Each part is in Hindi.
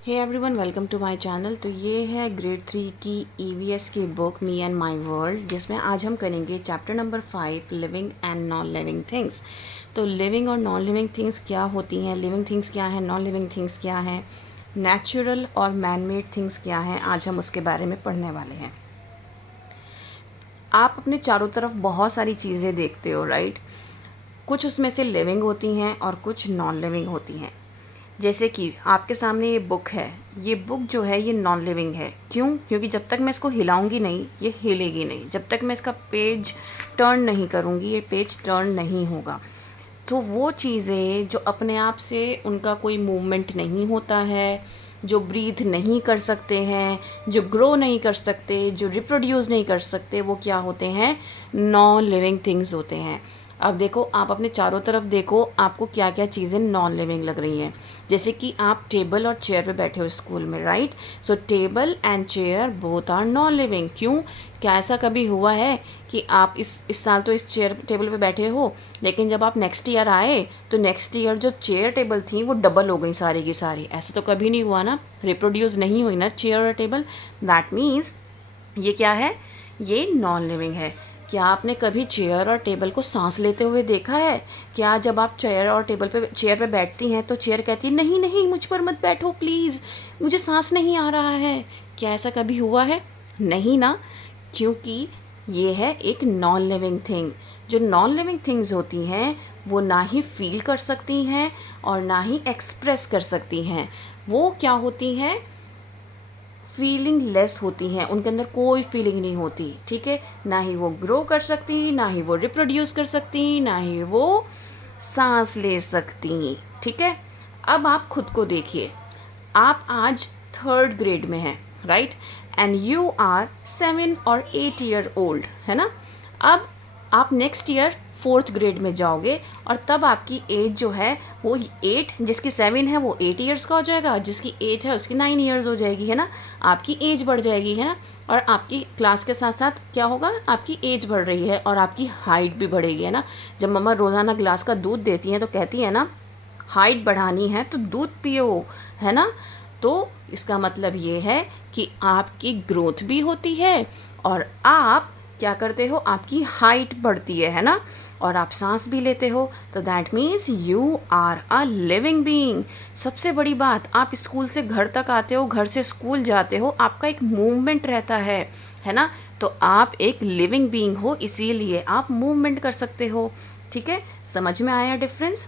Hey everyone, welcome to my channel. तो ये है ग्रेड 3 की ईवीएस की book me and my world, जिसमें आज हम करेंगे chapter number 5 living and non living things. तो लिविंग और नॉन लिविंग थिंग्स क्या होती हैं, लिविंग थिंग्स क्या हैं, नॉन लिविंग थिंग्स क्या हैं, नेचुरल और मैन मेड थिंग्स क्या हैं, आज हम उसके बारे में पढ़ने वाले हैं। आप अपने चारों तरफ बहुत सारी चीज़ें देखते हो, राइट। कुछ उसमें से लिविंग होती हैं और कुछ नॉन लिविंग होती हैं। जैसे कि आपके सामने ये बुक है, ये बुक जो है ये नॉन लिविंग है। क्यों? क्योंकि जब तक मैं इसको हिलाऊंगी नहीं ये हिलेगी नहीं, जब तक मैं इसका पेज टर्न नहीं करूँगी ये पेज टर्न नहीं होगा। तो वो चीज़ें जो अपने आप से उनका कोई मूवमेंट नहीं होता है, जो ब्रीथ नहीं कर सकते हैं, जो ग्रो नहीं कर सकते, जो रिप्रोड्यूस नहीं कर सकते, वो क्या होते हैं? नॉन लिविंग थिंग्स होते हैं। अब देखो, आप अपने चारों तरफ देखो, आपको क्या क्या चीज़ें नॉन लिविंग लग रही हैं। जैसे कि आप टेबल और चेयर पे बैठे हो स्कूल में, right. So table and chair both are non living. क्यों? क्या ऐसा कभी हुआ है कि आप इस साल तो इस चेयर टेबल पे बैठे हो, लेकिन जब आप नेक्स्ट ईयर आए तो नेक्स्ट ईयर जो चेयर टेबल थी वो डबल हो गई सारी की सारी? ऐसा तो कभी नहीं हुआ ना, रिप्रोड्यूस नहीं हुई ना चेयर और टेबल। दैट मीन्स ये क्या है? ये नॉन लिविंग है। क्या आपने कभी चेयर और टेबल को सांस लेते हुए देखा है? क्या जब आप चेयर पे बैठती हैं तो चेयर कहती है नहीं नहीं मुझ पर मत बैठो प्लीज़, मुझे सांस नहीं आ रहा है? क्या ऐसा कभी हुआ है? नहीं ना। क्योंकि ये है एक नॉन लिविंग थिंग। जो नॉन लिविंग थिंग्स होती हैं वो ना ही फील कर सकती हैं और ना ही एक्सप्रेस कर सकती हैं। वो क्या होती हैं? फीलिंग लेस होती हैं, उनके अंदर कोई फीलिंग नहीं होती, ठीक है। ना ही वो ग्रो कर सकती, ना ही वो रिप्रोड्यूस कर सकती, ना ही वो सांस ले सकती, ठीक है। अब आप खुद को देखिए, आप आज 3rd ग्रेड में हैं, राइट, एंड यू आर 7 और 8 ईयर ओल्ड, है ना। अब आप नेक्स्ट ईयर 4th ग्रेड में जाओगे और तब आपकी एज जो है वो 8, जिसकी 7 है वो 8 ईयर्स का हो जाएगा, जिसकी 8 है उसकी 9 ईयर्स हो जाएगी, है ना। आपकी एज बढ़ जाएगी, है ना। और आपकी क्लास के साथ साथ क्या होगा? आपकी एज बढ़ रही है और आपकी हाइट भी बढ़ेगी, है ना। जब मम्मा रोज़ाना ग्लास का दूध देती हैं तो कहती है ना, हाइट बढ़ानी है तो दूध पियो, है ना। तो इसका मतलब ये है कि आपकी ग्रोथ भी होती है और आप क्या करते हो? आपकी हाइट बढ़ती है ना। और आप सांस भी लेते हो, तो that means you are a living being. सबसे बड़ी बात, आप स्कूल से घर तक आते हो, घर से स्कूल जाते हो, आपका एक मूवमेंट रहता है ना। तो आप एक लिविंग बीइंग हो, इसीलिए आप मूवमेंट कर सकते हो, ठीक है। समझ में आया डिफरेंस?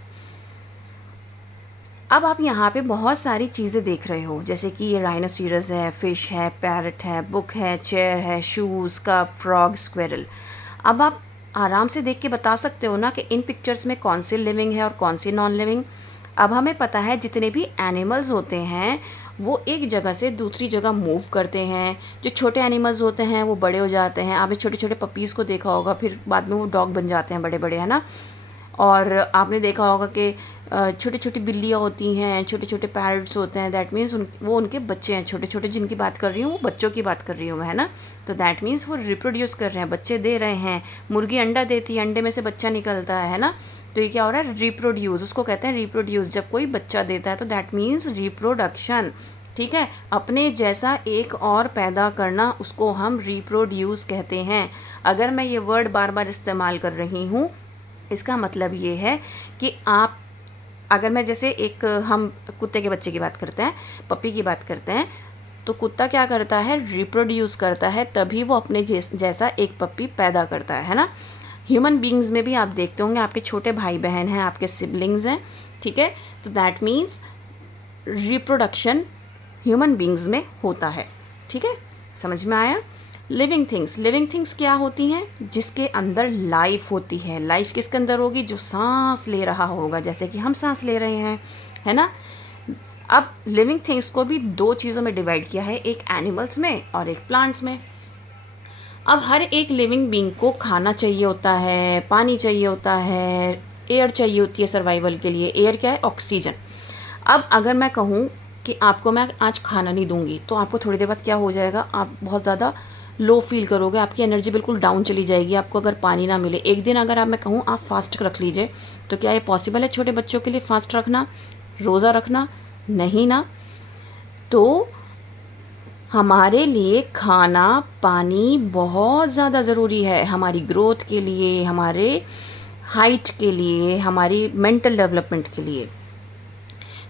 अब आप यहाँ पे बहुत सारी चीज़ें देख रहे हो, जैसे कि ये राइनोसीरस है, फ़िश है, पैरट है, बुक है, चेयर है, शूज़, कप, फ्रॉग, स्क्विरल। अब आप आराम से देख के बता सकते हो ना कि इन पिक्चर्स में कौन सी लिविंग है और कौन सी नॉन लिविंग। अब हमें पता है जितने भी एनिमल्स होते हैं वो एक जगह से दूसरी जगह मूव करते हैं। जो छोटे एनिमल्स होते हैं वो बड़े हो जाते हैं, आपने छोटे छोटे पपीज़ को देखा होगा, फिर बाद में वो डॉग बन जाते हैं बड़े बड़े, है ना। और आपने देखा होगा कि छोटी छोटी बिल्लियाँ होती हैं, छोटे छोटे पैरट्स होते हैं, दैट मीन्स वो उनके बच्चे हैं छोटे छोटे, जिनकी बात कर रही हूँ वो बच्चों की बात कर रही हूँ मैं, है ना। तो दैट मीन्स वो रिप्रोड्यूस कर रहे हैं, बच्चे दे रहे हैं। मुर्गी अंडा देती है, अंडे में से बच्चा निकलता है ना। तो ये क्या हो रहा है? रिप्रोड्यूस, उसको कहते हैं रिप्रोड्यूस। जब कोई बच्चा देता है तो दैट मीन्स रिप्रोडक्शन, ठीक है। अपने जैसा एक और पैदा करना, उसको हम रिप्रोड्यूस कहते हैं। अगर मैं ये वर्ड बार बार इस्तेमाल कर रही हूँ इसका मतलब ये है कि आप, अगर मैं जैसे एक, हम कुत्ते के बच्चे की बात करते हैं, पपी की बात करते हैं, तो कुत्ता क्या करता है? रिप्रोड्यूस करता है, तभी वो अपने जैसा एक पपी पैदा करता है ना। ह्यूमन बींग्स में भी आप देखते होंगे, आपके छोटे भाई बहन हैं, आपके सिबलिंग्स हैं, ठीक है। तो that means reproduction human beings में होता है, ठीक है। समझ में आया? लिविंग थिंग्स क्या होती हैं? जिसके अंदर लाइफ होती है। लाइफ किसके अंदर होगी? जो सांस ले रहा होगा, जैसे कि हम सांस ले रहे हैं, है ना। अब लिविंग थिंग्स को भी 2 चीज़ों में डिवाइड किया है, एक एनिमल्स में और एक प्लांट्स में। अब हर एक लिविंग बींग को खाना चाहिए होता है, पानी चाहिए होता है, एयर चाहिए होती है सर्वाइवल के लिए। एयर क्या है? ऑक्सीजन। अब अगर मैं कहूँ कि आपको मैं आज खाना नहीं दूंगी तो आपको थोड़ी देर बाद क्या हो जाएगा? आप बहुत ज़्यादा लो फील करोगे, आपकी एनर्जी बिल्कुल डाउन चली जाएगी। आपको अगर पानी ना मिले, एक दिन अगर मैं कहूँ आप फास्ट रख लीजिए, तो क्या ये पॉसिबल है छोटे बच्चों के लिए फास्ट रखना, रोज़ा रखना? नहीं ना। तो हमारे लिए खाना पानी बहुत ज़्यादा ज़रूरी है, हमारी ग्रोथ के लिए, हमारे हाइट के लिए, हमारी मेंटल डेवलपमेंट के लिए।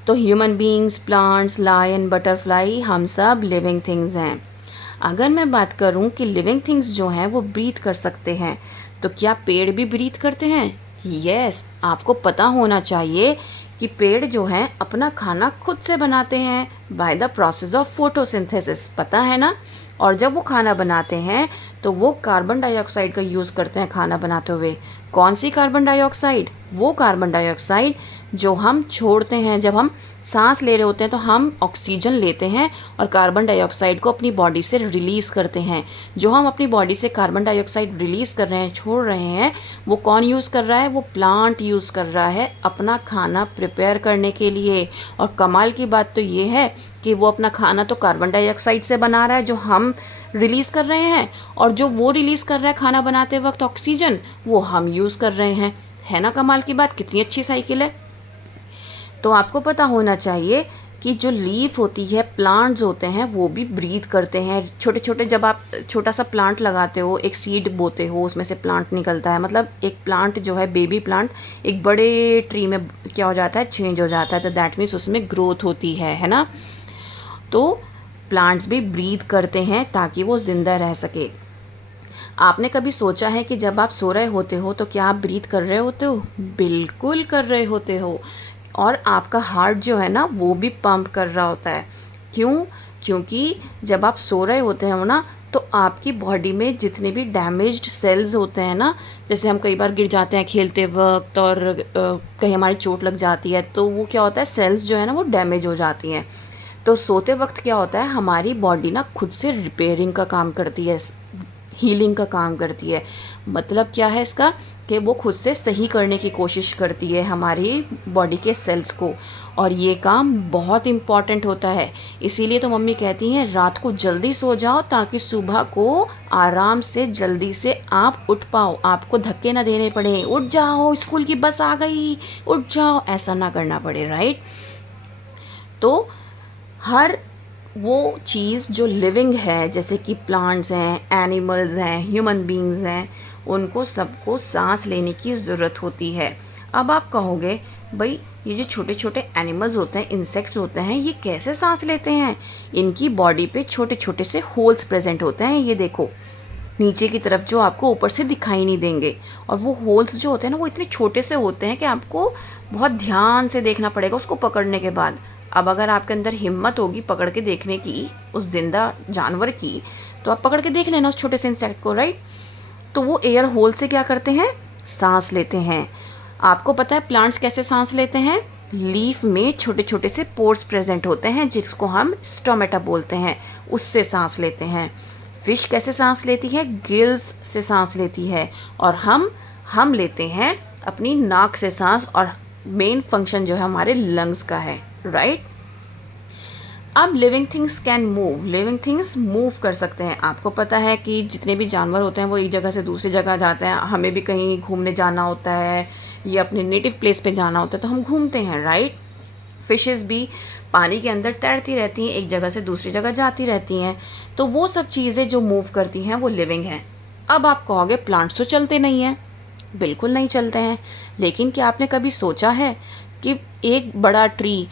तो human beings, plants, lion, butterfly, हम सब लिविंग थिंग्स हैं। अगर मैं बात करूं कि लिविंग थिंग्स जो हैं वो ब्रीथ कर सकते हैं, तो क्या पेड़ भी ब्रीथ करते हैं? यस, आपको पता होना चाहिए कि पेड़ जो हैं अपना खाना खुद से बनाते हैं by the process of photosynthesis, पता है ना। और जब वो खाना बनाते हैं तो वो कार्बन डाइऑक्साइड का यूज़ करते हैं खाना बनाते हुए। कौन सी कार्बन डाइऑक्साइड? वो कार्बन डाइऑक्साइड जो हम छोड़ते हैं जब हम सांस ले रहे होते हैं, तो हम ऑक्सीजन लेते हैं और कार्बन डाइऑक्साइड को अपनी बॉडी से रिलीज़ करते हैं। जो हम अपनी बॉडी से कार्बन डाइऑक्साइड रिलीज़ कर रहे हैं, छोड़ रहे हैं, वो कौन यूज़ कर रहा है? वो प्लांट यूज़ कर रहा है अपना खाना प्रिपेयर करने के लिए। और कमाल की बात तो ये है कि वो अपना खाना तो कार्बन डाइऑक्साइड से बना रहा है जो हम रिलीज़ कर रहे हैं, और जो वो रिलीज़ कर रहा है खाना बनाते वक्त ऑक्सीजन, वो हम यूज़ कर रहे हैं। है ना कमाल की बात, कितनी अच्छी साइकिल है। तो आपको पता होना चाहिए कि जो लीफ होती है, प्लांट्स होते हैं, वो भी ब्रीथ करते हैं। छोटे छोटे, जब आप छोटा सा प्लांट लगाते हो, एक सीड बोते हो, उसमें से प्लांट निकलता है, मतलब एक प्लांट जो है, बेबी प्लांट, एक बड़े ट्री में क्या हो जाता है? चेंज हो जाता है। तो दैट मीन्स उसमें ग्रोथ होती है ना। तो प्लांट्स भी ब्रीथ करते हैं ताकि वो ज़िंदा रह सके। आपने कभी सोचा है कि जब आप सो रहे होते हो तो क्या आप ब्रीथ कर रहे होते हो? बिल्कुल कर रहे होते हो। और आपका हार्ट जो है ना, वो भी पंप कर रहा होता है। क्यों? क्योंकि जब आप सो रहे होते हो ना, तो आपकी बॉडी में जितने भी डैमेज्ड सेल्स होते हैं ना, जैसे हम कई बार गिर जाते हैं खेलते वक्त और कहीं हमारी चोट लग जाती है, तो वो क्या होता है, सेल्स जो है ना वो डैमेज हो जाती हैं। तो सोते वक्त क्या होता है, हमारी बॉडी ना खुद से रिपेयरिंग का काम करती है, हीलिंग का काम करती है। मतलब क्या है इसका, कि वो खुद से सही करने की कोशिश करती है हमारी बॉडी के सेल्स को। और ये काम बहुत इम्पॉर्टेंट होता है। इसीलिए तो मम्मी कहती हैं रात को जल्दी सो जाओ ताकि सुबह को आराम से जल्दी से आप उठ पाओ, आपको धक्के ना देने पड़े, उठ जाओ स्कूल की बस आ गई, उठ जाओ, ऐसा ना करना पड़े, राइट। तो हर वो चीज़ जो लिविंग है, जैसे कि प्लांट्स हैं, एनिमल्स हैं, ह्यूमन बीइंग्स हैं, उनको सबको सांस लेने की ज़रूरत होती है। अब आप कहोगे भाई ये जो छोटे छोटे एनिमल्स होते हैं, इंसेक्ट्स होते हैं, ये कैसे सांस लेते हैं? इनकी बॉडी पे छोटे छोटे से होल्स प्रेजेंट होते हैं, ये देखो नीचे की तरफ, जो आपको ऊपर से दिखाई नहीं देंगे। और वो होल्स जो होते हैं ना, वो इतने छोटे से होते हैं कि आपको बहुत ध्यान से देखना पड़ेगा उसको पकड़ने के बाद। अब अगर आपके अंदर हिम्मत होगी पकड़ के देखने की उस जिंदा जानवर की, तो आप पकड़ के देख लेना उस छोटे से इंसेक्ट को, राइट। तो वो एयर होल से क्या करते हैं? सांस लेते हैं। आपको पता है प्लांट्स कैसे सांस लेते हैं? लीफ में छोटे छोटे से पोर्स प्रेजेंट होते हैं जिसको हम स्टोमेटा बोलते हैं, उससे सांस लेते हैं। फिश कैसे सांस लेती है? गिल्स से सांस लेती है। और हम लेते हैं अपनी नाक से सांस, और मेन फंक्शन जो है हमारे लंग्स का है, राइट। अब living things can move, living things move कर सकते हैं। आपको पता है कि जितने भी जानवर होते हैं वो एक जगह से दूसरी जगह जाते हैं। हमें भी कहीं घूमने जाना होता है या अपने नेटिव प्लेस पे जाना होता है तो हम घूमते हैं, राइट। फिशेस भी पानी के अंदर तैरती रहती हैं, एक जगह से दूसरी जगह जाती रहती हैं। तो वो सब चीज़ें जो मूव करती हैं वो लिविंग हैं। अब आप कहोगे प्लांट्स तो चलते नहीं हैं। बिल्कुल नहीं चलते हैं। लेकिन क्या आपने कभी सोचा है कि एक बड़ा ट्री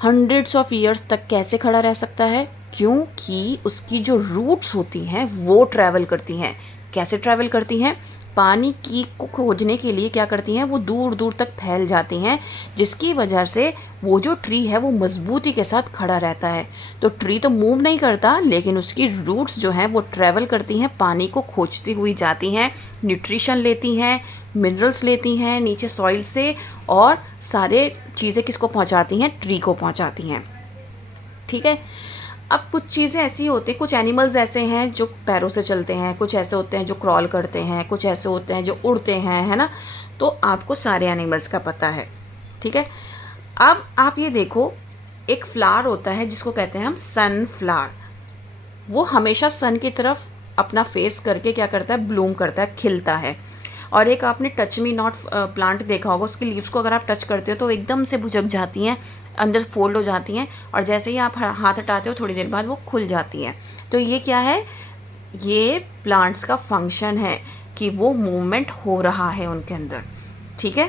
हंड्रेड्स ऑफ ईयर्स तक कैसे खड़ा रह सकता है? क्योंकि उसकी जो रूट्स होती हैं वो ट्रैवल करती हैं। कैसे ट्रैवल करती हैं? पानी की को खोजने के लिए क्या करती हैं, वो दूर दूर तक फैल जाती हैं, जिसकी वजह से वो जो ट्री है वो मजबूती के साथ खड़ा रहता है। तो ट्री तो मूव नहीं करता, लेकिन उसकी रूट्स जो हैं वो ट्रैवल करती हैं, पानी को खोजती हुई जाती हैं, न्यूट्रिशन लेती हैं, मिनरल्स लेती हैं नीचे सॉइल से, और सारे चीज़ें किसको पहुंचाती हैं? ट्री को पहुंचाती हैं, ठीक है। अब कुछ चीज़ें ऐसी होती हैं, कुछ एनिमल्स ऐसे हैं जो पैरों से चलते हैं, कुछ ऐसे होते हैं जो क्रॉल करते हैं, कुछ ऐसे होते हैं जो उड़ते हैं, है ना। तो आपको सारे एनिमल्स का पता है, ठीक है। अब आप ये देखो, एक फ्लावर होता है जिसको कहते हैं हम सनफ्लावर। वो हमेशा सन की तरफ अपना फेस करके क्या करता है? ब्लूम करता है, खिलता है। और एक आपने टच मी नॉट प्लांट देखा होगा, उसकी लीव्स को अगर आप टच करते हो तो एकदम से भुजक जाती हैं, अंदर फोल्ड हो जाती हैं और जैसे ही आप हाथ हटाते हो थोड़ी देर बाद वो खुल जाती हैं। तो ये क्या है, ये प्लांट्स का फंक्शन है कि वो मूवमेंट हो रहा है उनके अंदर। ठीक है।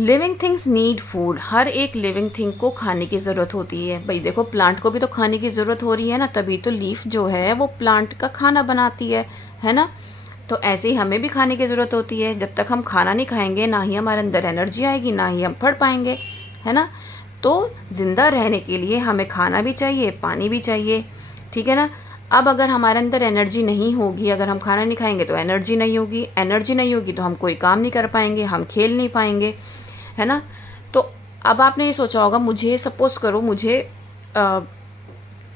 लिविंग थिंग्स नीड फूड, हर एक लिविंग थिंग को खाने की ज़रूरत होती है। भाई देखो, प्लांट को भी तो खाने की ज़रूरत हो रही है ना, तभी तो लीफ जो है वो प्लांट का खाना बनाती है ना। तो ऐसे ही हमें भी खाने की ज़रूरत होती है। जब तक हम खाना नहीं खाएंगे ना ही हमारे अंदर एनर्जी आएगी, ना ही हम पढ़ पाएंगे, है ना। तो ज़िंदा रहने के लिए हमें खाना भी चाहिए, पानी भी चाहिए। ठीक है ना। अब अगर हमारे अंदर एनर्जी नहीं होगी, अगर हम खाना नहीं खाएंगे तो एनर्जी नहीं होगी, एनर्जी नहीं होगी तो हम कोई काम नहीं कर पाएंगे, हम खेल नहीं पाएंगे, है ना। तो अब आपने ये सोचा होगा, मुझे सपोज़ करो मुझे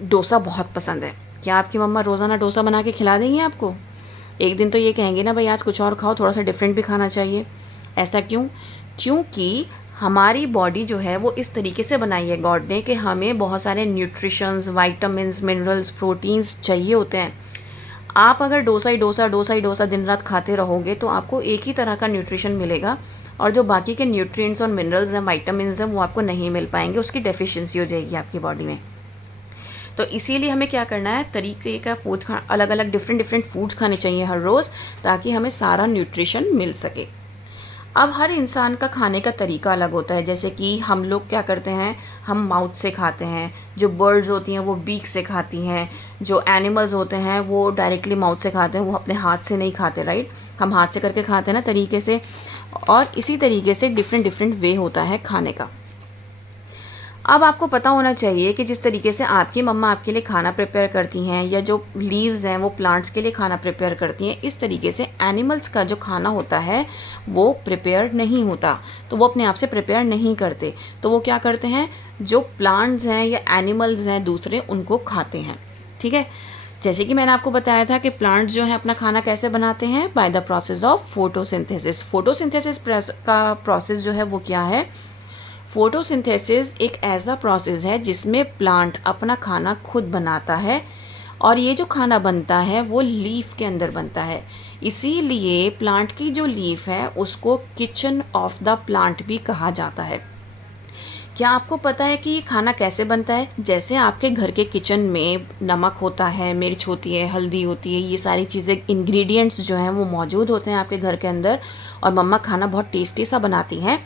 डोसा बहुत पसंद है, क्या आपकी मम्मा रोज़ाना डोसा बना के खिला देंगी आपको? एक दिन तो ये कहेंगे ना, भाई आज कुछ और खाओ, थोड़ा सा डिफरेंट भी खाना चाहिए। ऐसा क्यों? क्योंकि हमारी बॉडी जो है वो इस तरीके से बनाई है गॉड ने कि हमें बहुत सारे न्यूट्रिशंस, वाइटामिन्स, मिनरल्स, प्रोटीन्स चाहिए होते हैं। आप अगर डोसा ही डोसा दिन रात खाते रहोगे तो आपको एक ही तरह का न्यूट्रिशन मिलेगा और जो बाकी के न्यूट्रिएंट्स और मिनरल्स हैं, वाइटामिन्स हैं, वो आपको नहीं मिल पाएंगे, उसकी डेफिशिएंसी हो जाएगी आपकी बॉडी में। तो इसीलिए हमें क्या करना है, तरीके का फूड अलग अलग डिफरेंट फूड्स खाने चाहिए हर रोज़, ताकि हमें सारा न्यूट्रिशन मिल सके। अब हर इंसान का खाने का तरीका अलग होता है। जैसे कि हम लोग क्या करते हैं, हम माउथ से खाते हैं, जो बर्ड्स होती हैं वो बीक से खाती हैं, जो एनिमल्स होते हैं वो डायरेक्टली माउथ से खाते हैं, वो अपने हाथ से नहीं खाते, राइट। हम हाथ से करके खाते हैं ना तरीके से, और इसी तरीके से डिफरेंट वे होता है खाने का। अब आपको पता होना चाहिए कि जिस तरीके से आपकी मम्मा आपके लिए खाना प्रिपेयर करती हैं, या जो लीव्स हैं वो प्लांट्स के लिए खाना प्रिपेयर करती हैं, इस तरीके से एनिमल्स का जो खाना होता है वो प्रिपेयर नहीं होता। तो वो अपने आप से प्रिपेयर नहीं करते, तो वो क्या करते हैं, जो प्लांट्स हैं या एनिमल्स हैं दूसरे, उनको खाते हैं। ठीक है। जैसे कि मैंने आपको बताया था कि प्लांट्स जो हैं अपना खाना कैसे बनाते हैं, by the process of photosynthesis. Photosynthesis का प्रोसेस जो है वो क्या है, फोटोसिंथेसिस एक ऐसा प्रोसेस है जिसमें प्लांट अपना खाना खुद बनाता है, और ये जो खाना बनता है वो लीफ के अंदर बनता है। इसीलिए प्लांट की जो लीफ है उसको किचन ऑफ द प्लांट भी कहा जाता है। क्या आपको पता है कि ये खाना कैसे बनता है? जैसे आपके घर के किचन में नमक होता है, मिर्च होती है, हल्दी होती है, ये सारी चीज़ें, इंग्रेडिएंट्स जो हैं वो मौजूद होते हैं आपके घर के अंदर, और मम्मा खाना बहुत टेस्टी सा बनाती हैं।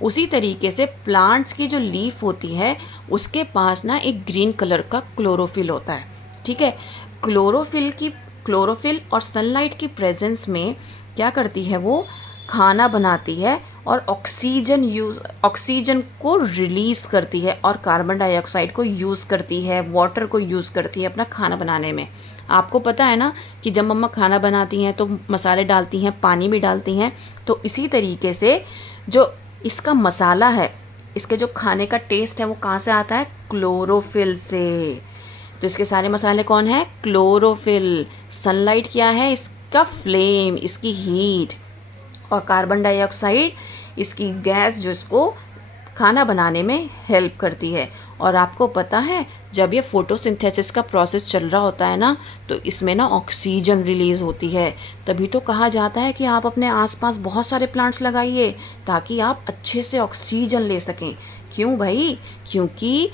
उसी तरीके से प्लांट्स की जो लीफ होती है उसके पास ना एक ग्रीन कलर का क्लोरोफिल होता है। ठीक है। क्लोरोफिल और सनलाइट की प्रेजेंस में क्या करती है, वो खाना बनाती है और ऑक्सीजन को रिलीज़ करती है, और कार्बन डाइऑक्साइड को यूज़ करती है, वाटर को यूज़ करती है अपना खाना बनाने में। आपको पता है ना कि जब मम्मा खाना बनाती हैं तो मसाले डालती हैं, पानी भी डालती हैं। तो इसी तरीके से जो इसका मसाला है, इसके जो खाने का टेस्ट है वो कहाँ से आता है, क्लोरोफिल से। तो इसके सारे मसाले कौन है, क्लोरोफिल। सनलाइट क्या है, इसका फ्लेम, इसकी हीट, और कार्बन डाइऑक्साइड इसकी गैस जो इसको खाना बनाने में हेल्प करती है। और आपको पता है जब ये फोटोसिंथेसिस का प्रोसेस चल रहा होता है ना, तो इसमें ना ऑक्सीजन रिलीज़ होती है। तभी तो कहा जाता है कि आप अपने आसपास बहुत सारे प्लांट्स लगाइए ताकि आप अच्छे से ऑक्सीजन ले सकें। क्यों भाई? क्योंकि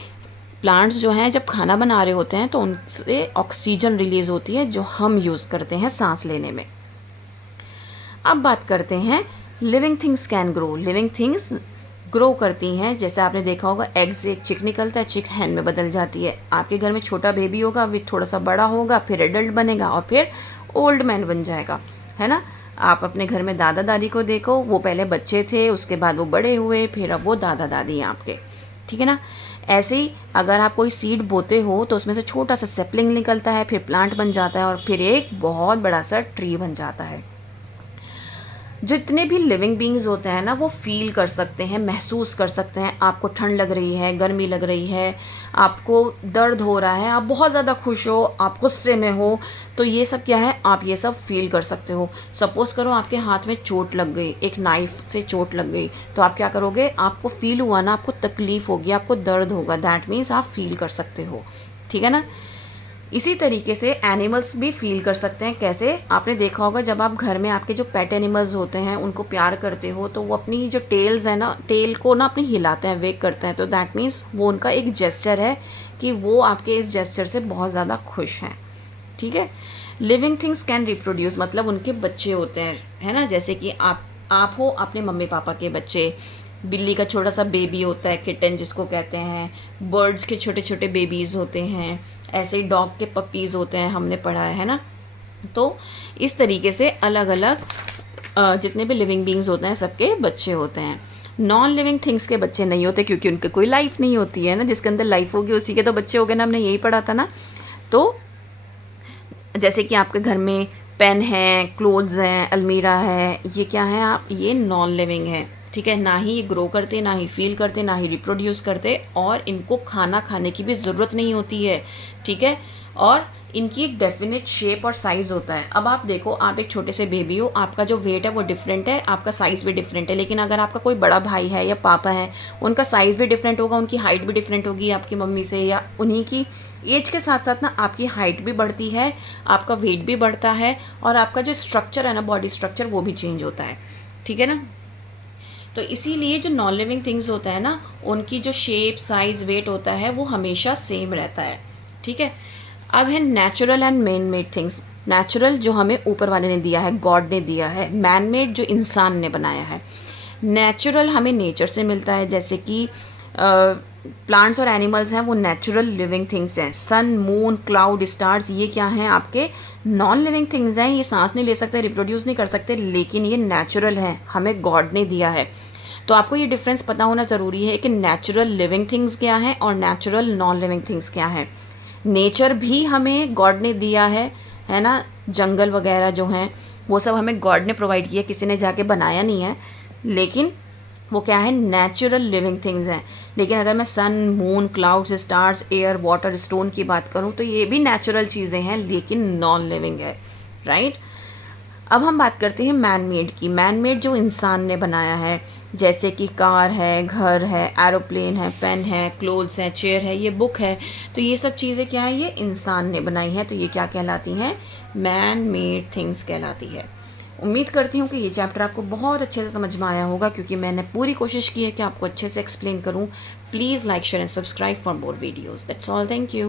प्लांट्स जो हैं जब खाना बना रहे होते हैं तो उनसे ऑक्सीजन रिलीज़ होती है जो हम यूज़ करते हैं सांस लेने में। अब बात करते हैं living things can grow. Living things grow करती हैं। जैसे आपने देखा होगा, एग से एक चिक निकलता है, चिक हैन में बदल जाती है। आपके घर में छोटा बेबी होगा, फिर थोड़ा सा बड़ा होगा, फिर एडल्ट बनेगा, और फिर ओल्ड मैन बन जाएगा, है ना। आप अपने घर में दादा दादी को देखो, वो पहले बच्चे थे, उसके बाद वो बड़े हुए, फिर अब वो दादा दादी हैं आपके। ठीक है ना। ऐसे ही अगर आप कोई सीड बोते हो तो उसमें से छोटा सा सेपलिंग निकलता है, फिर प्लांट बन जाता है, और फिर एक बहुत बड़ा सा ट्री बन जाता है। जितने भी लिविंग बींग्स होते हैं ना, वो फील कर सकते हैं, महसूस कर सकते हैं। आपको ठंड लग रही है, गर्मी लग रही है, आपको दर्द हो रहा है, आप बहुत ज़्यादा खुश हो, आप गुस्से में हो, तो ये सब क्या है, आप ये सब फील कर सकते हो। सपोज़ करो आपके हाथ में चोट लग गई, एक नाइफ से चोट लग गई, तो आप क्या करोगे, आपको फील हुआ ना, आपको तकलीफ़ होगी, आपको दर्द होगा, दैट मीन्स आप फील कर सकते हो। ठीक है ना। इसी तरीके से एनिमल्स भी फील कर सकते हैं। कैसे? आपने देखा होगा जब आप घर में आपके जो पेट एनिमल्स होते हैं उनको प्यार करते हो तो वो अपनी जो टेल्स है ना, टेल को ना अपनी हिलाते हैं, वेक करते हैं, तो दैट मीन्स वो उनका एक जेस्चर है कि वो आपके इस जेस्चर से बहुत ज़्यादा खुश हैं। ठीक है। लिविंग थिंग्स कैन रिप्रोड्यूस, मतलब उनके बच्चे होते हैं, है ना। जैसे कि आप हो अपने मम्मी पापा के बच्चे, बिल्ली का छोटा सा बेबी होता है, किटन जिसको कहते हैं, बर्ड्स के छोटे छोटे बेबीज़ होते हैं, ऐसे ही डॉग के पपीज़ होते हैं, हमने पढ़ा है ना। तो इस तरीके से अलग अलग जितने भी लिविंग बींग्स होते हैं सबके बच्चे होते हैं। नॉन लिविंग थिंग्स के बच्चे नहीं होते क्योंकि उनके कोई लाइफ नहीं होती है ना। जिसके अंदर लाइफ होगी उसी के तो बच्चे हो गए ना, हमने यही पढ़ा था ना। तो जैसे कि आपके घर में पेन है, क्लोथ्स हैं, अलमीरा है, ये क्या है आप, ये नॉन लिविंग है। ठीक है। ना ही ये ग्रो करते, ना ही फील करते, ना ही रिप्रोड्यूस करते, और इनको खाना खाने की भी ज़रूरत नहीं होती है। ठीक है। और इनकी एक डेफिनेट शेप और साइज़ होता है। अब आप देखो, आप एक छोटे से बेबी हो, आपका जो वेट है वो डिफरेंट है, आपका साइज़ भी डिफरेंट है। लेकिन अगर आपका कोई बड़ा भाई है या पापा है, उनका साइज़ भी डिफरेंट होगा, उनकी हाइट भी डिफरेंट होगी आपकी मम्मी से, या उन्हीं की एज के साथ साथ ना आपकी हाइट भी बढ़ती है, आपका वेट भी बढ़ता है, और आपका जो स्ट्रक्चर है ना, बॉडी स्ट्रक्चर, वो भी चेंज होता है। ठीक है ना। तो इसीलिए जो नॉन लिविंग थिंग्स होता है ना, उनकी जो शेप, साइज़, वेट होता है वो हमेशा सेम रहता है। ठीक है। अब है natural and man made things. Natural जो हमें ऊपर वाले ने दिया है, गॉड ने दिया है। मैन मेड जो इंसान ने बनाया है। नेचुरल हमें नेचर से मिलता है, जैसे कि प्लांट्स और एनिमल्स हैं, वो नेचुरल लिविंग थिंग्स हैं। सन, मून, क्लाउड, स्टार्स, ये क्या हैं आपके नॉन लिविंग थिंग्स हैं। ये सांस नहीं ले सकते, रिप्रोड्यूस नहीं कर सकते, लेकिन ये नेचुरल हैं, हमें गॉड ने दिया है। तो आपको ये डिफरेंस पता होना ज़रूरी है कि नेचुरल लिविंग थिंग्स क्या हैं और नेचुरल नॉन लिविंग थिंग्स क्या हैं। नेचर भी हमें गॉड ने दिया है ना। जंगल वगैरह जो हैं वो सब हमें गॉड ने प्रोवाइड किया, किसी ने जाके बनाया नहीं है, लेकिन वो क्या है, नेचुरल लिविंग थिंग्स हैं। लेकिन अगर मैं sun, moon, clouds, stars, air, water, stone की बात करूँ तो ये भी नेचुरल चीज़ें हैं, लेकिन नॉन लिविंग है। राइट। अब हम बात करते हैं मैन मेड की। मैन मेड जो इंसान ने बनाया है, जैसे कि कार है, घर है, एरोप्लेन है, पेन है, क्लोथ्स है, चेयर है, ये बुक है, तो ये सब चीज़ें क्या है, ये इंसान ने बनाई हैं। तो ये क्या कहलाती हैं, मैन मेड थिंग्स कहलाती है। उम्मीद करती हूँ कि ये चैप्टर आपको बहुत अच्छे से समझ में आया होगा, क्योंकि मैंने पूरी कोशिश की है कि आपको अच्छे से एक्सप्लेन करूँ। Please like, share and subscribe for more videos. That's all. Thank you.